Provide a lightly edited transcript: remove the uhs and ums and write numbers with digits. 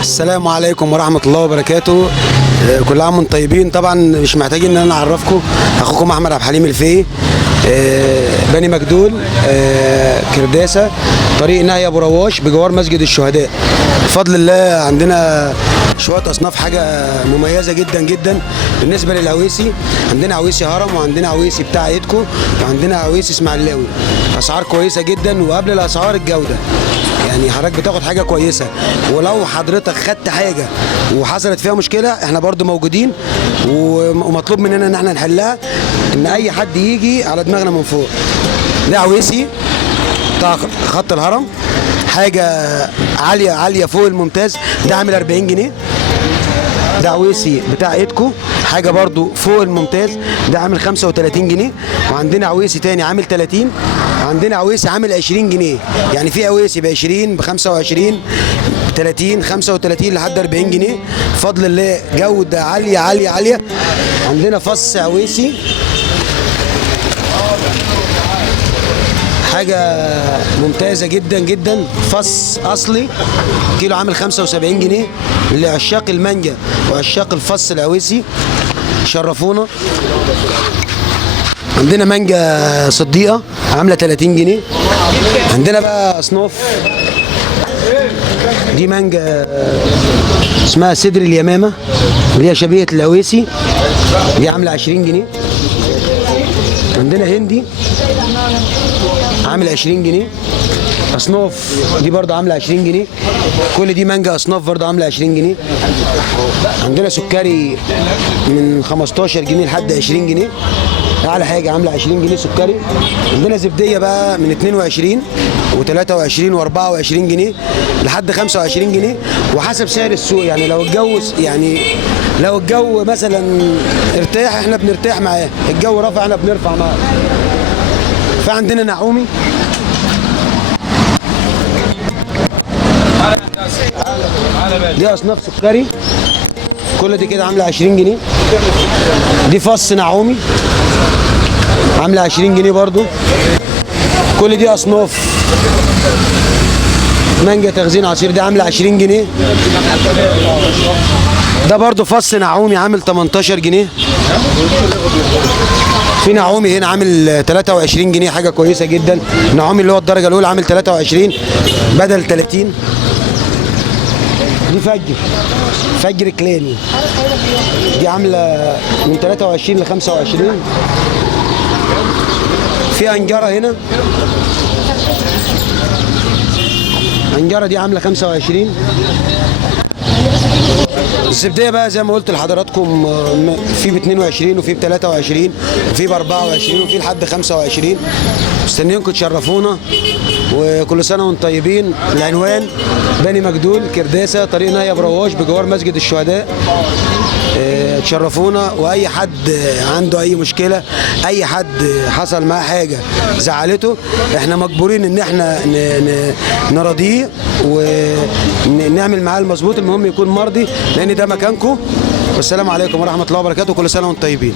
السلام عليكم ورحمة الله وبركاته. كل عام وانتم طيبين. طبعا مش محتاجين ان انا اعرفكم، اخوكم احمد عبد الحليم الفقي، بني مجدول، كرداسة، طريق نهي ابو رواش بجوار مسجد الشهداء. بفضل الله عندنا شوية اصناف حاجة مميزة جدا جدا. بالنسبة للعويسي، عندنا عويسي هرم، وعندنا عويسي بتاع ايدكو، وعندنا عويسي اسماعيلاوي. اسعار كويسة جدا، وقبل الاسعار الجودة، يعني حضرتك بتاخد حاجه كويسه. ولو حضرتك خدت حاجه وحصلت فيها مشكله، احنا برضو موجودين، ومطلوب مننا ان احنا نحلها، ان اي حد يجي على دماغنا من فوق. ده عويسي بتاع خط الهرم، حاجه عاليه عاليه فوق الممتاز، ده عامل 40 جنيه. ده عويسي بتاع ايدكو، حاجه برضو فوق الممتاز، ده عامل 35 جنيه. وعندنا عويسي تاني عامل 30، وعندنا عويسي عامل 20 جنيه. يعني في عويسي ب 20 ب 25 30 35 لحد 40 جنيه. بفضل الله جوده عاليه عاليه عاليه. عندنا فص عويسي، حاجة ممتازة جدا جدا، فص أصلي، كيلو عامل 75 جنيه. لعشاق المانجا وعشاق الفص العويسي شرفونا. عندنا مانجا صديقة عاملة 30 جنيه. عندنا بقى أصناف، دي مانجا اسمها سدر اليمامة، اللي هي شبيهة العويسي، دي عاملة 20 جنيه. عندنا هندي عامل 20 جنيه. اصناف دي برضه عامله 20 جنيه. كل دي مانجا اصناف برضه عامله 20 جنيه. عندنا سكري من 15 جنيه لحد 20 جنيه، اعلى حاجه عامله 20 جنيه سكري. عندنا زبديه بقى من 22 و23 و24 جنيه لحد 25 جنيه، وحسب سعر السوق. يعني لو الجو مثلا ارتاح، احنا بنرتاح معاه، الجو رفع احنا بنرفع معاه. فعندنا نعومي، دي اصناف سكري، كل دي كده عامله 20 جنيه. دي فص نعومي عامله 20 جنيه برضو. كل دي اصناف مانجا تخزين عصير، دي عامله 20 جنيه. ده برضو فص نعومي عامل 18 جنيه. في نعومي هنا عامل 23 جنيه، حاجه كويسه جدا. نعومي اللي هو الدرجه الاولى عامل 23 بدل 30. دي فجر كلاني، دي عامله من 23 ل 25. في انجره هنا، انجره دي عامله 25. الزبديه بقى زي ما قلت لحضراتكم، في ب 22 وفي ب 23 وفي ب 24 وفي لحد 25. مستنيينكم تشرفونا، وكل سنه وانتم طيبين. العنوان بني مجدول، كرداسه، طريق نهي ابو رواش بجوار مسجد الشهداء. تشرفونا. واي حد عنده اي مشكله، اي حد حصل معاه حاجه زعلته، احنا مجبورين ان احنا نراضيه ونعمل معاه المظبوط، المهم يكون مرضي، لان ده مكانكم. والسلام عليكم ورحمه الله وبركاته. كل سنه وانتم طيبين.